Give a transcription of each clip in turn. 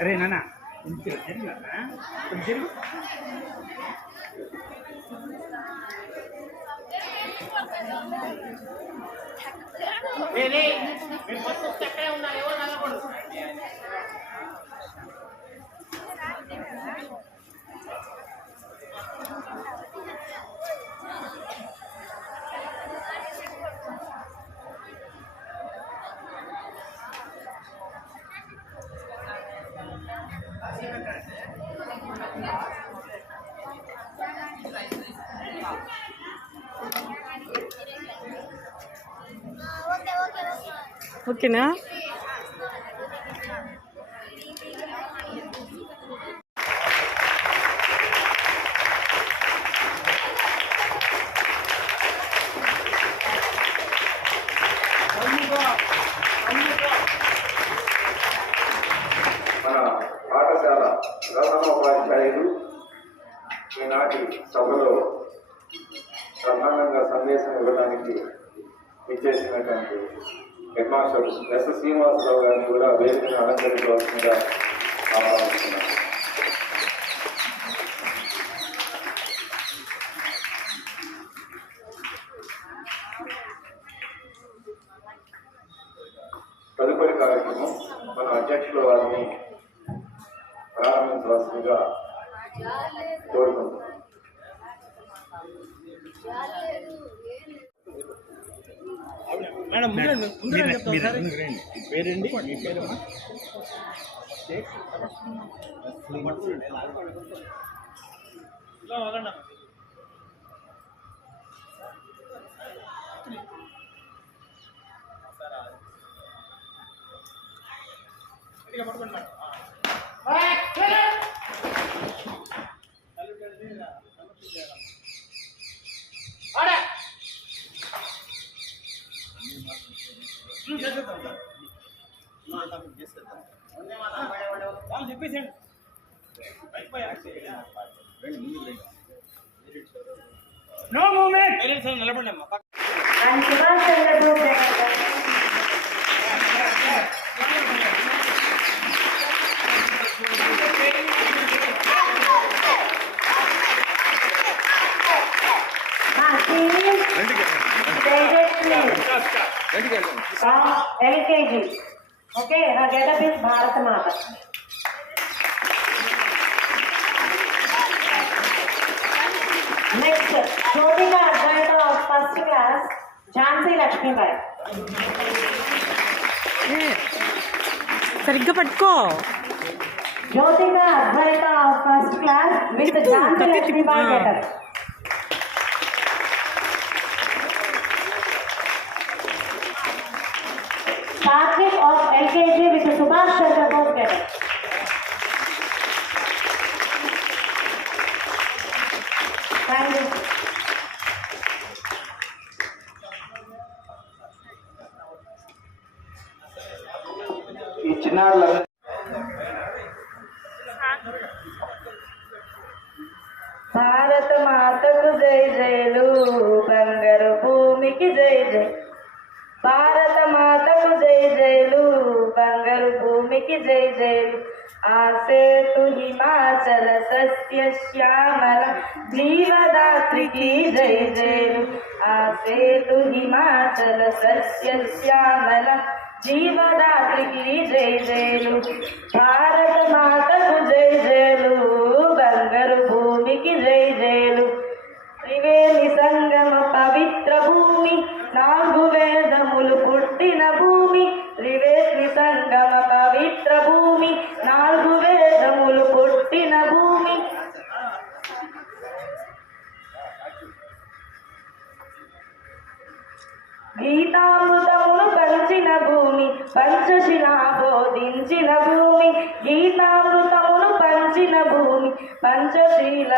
అరే నాన్న ఇంటికి తిరిగినా తిరుగు ఎక్కడే ఉన్నా ఎవరు నల్లకూడదు. ఓకేనా? మన పాఠశాల ప్రధానోపాధ్యాయులు ఈనాటి సభలో ప్రధానంగా సందేశం ఇవ్వడానికి ఇచ్చేసినటువంటి హెడ్ మాస్టర్ ఎస్ శ్రీనివాసరావు గారిని కూడా వేదికను అలంకరించవలసిందిగా ఆహ్వానిస్తున్నారు. తదుపరి కార్యక్రమం మన అధ్యక్షుల వారిని ప్రారంభించవలసిందిగా కోరుకుంటున్నాం. మేడం పేరండి, మీ పేరమ్మా? చెప్పేసండి. No moment. నిలబడి అమ్మా. LKG. Okay, her get-up is Bharat Mata. Next, Jyotika Advaita of first class, Jhansi Lakshmi Bai. సరిగ్గా పట్టుకో. Jyotika Advaita of first class with Jhansi Lakshmi Bai get-up. Satvik of LKG with Subhash Chandra Bose get-up. Thank you. ఈ చిన్నారులందరూ భారత మాతకు జై జయలు, బంగారు భూమికి జై జై. భారత మాతకు జై జయలు, బంగారు భూమికి జై జయలు. ఆసేతు హిమాచల సస్య శ్యామల జీవదాత్రికి జై జయలు. ఆసేతు హిమాచల సస్య శ్యామల జీవదాత్రికి జై జయలు. భారత మాతకు జై జయలు, బంగారు భూమికి జై జయలు. త్రివేణి సంగమ పవిత్ర భూమి, 4 వేదములు పుట్టిన భూమి. త్రివేణి సంగమ పవిత్ర భూమి, 4 వేదములు పుట్టిన భూమి. గీతామృతమును పంచిన భూమి, పంచశిలా బోధించిన భూమి. గీతామృతమును పంచిన భూమి, పంచశీల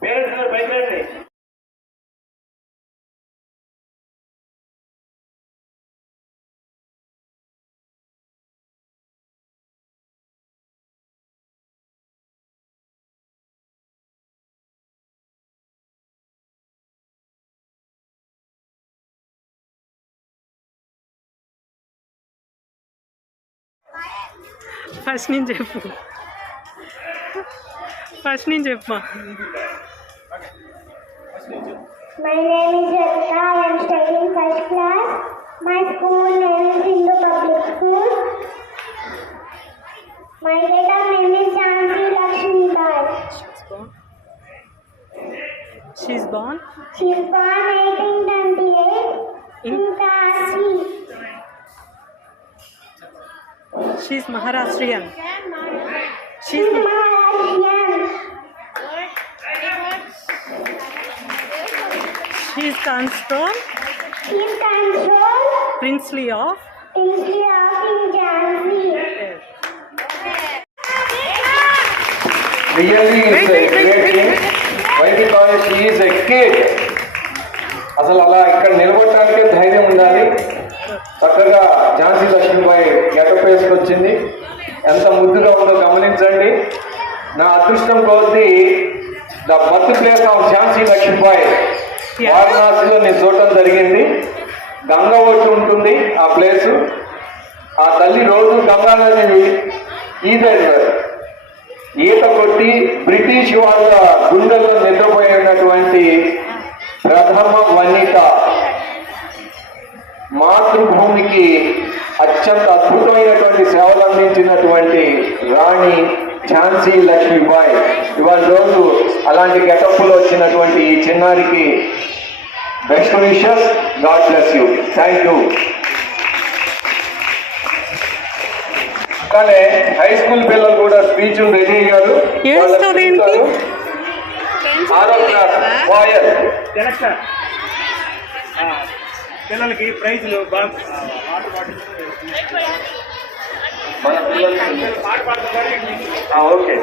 పేరెంట్స్ బయట ఫస్ట్ నుంచి చెప్పు. ఫస్ట్ నుంచి చెప్పు. My name is Radhika. I am studying first class. My school name is Hindu Public School. My date of name is Jhansi Lakshmi Bai. She's born She is born 1828 in Kashi. she's Maharashtrian. She is Maharashtrian. She comes from She is controlled princely of India in Jhansi. Really is a great thing. Why? Because she is a kid. అసలు అలా ఇక్కడ నిలబడటానికే ధైర్యం ఉండాలి. చక్కగా Jhansi Lakshmibai getup వేసుకొచ్చింది. ఎంత ముద్దుగా ఉందో గమనించండి. నా అదృష్టం కొద్దీ the birth place of Jhansi Lakshmibai వారణాసిలో నేను చూడటం జరిగింది. గంగా ఒడ్డు ఉంటుంది ఆ ప్లేసు. ఆ తల్లి రోజు గంగా నదిని ఈత కొట్టి బ్రిటిష్ వాళ్ళ గుండెల్లో నిద్రపోయినటువంటి ప్రథమ వనిత, మాతృభూమికి అత్యంత అద్భుతమైనటువంటి సేవలు అందించినటువంటి రాణి ఝాన్సీ లక్ష్మీబాయి ఇవాళ రోజు అలాంటి గెటప్లో వచ్చినటువంటి ఈ చిన్నారికి best wishes. God bless you. Thank you. కానీ హై స్కూల్ పిల్లలు కూడా స్పీచ్ రెడీ అయ్యారు. ఏం స్టూడెంట్? ఆరో క్లాస్ వాయర్. డైరెక్టర్ పిల్లలకి ప్రైజ్లు బాగా పాట పాడుతున్నారు. మన పిల్లలు పాట పాడుతున్నారు. ఓకే.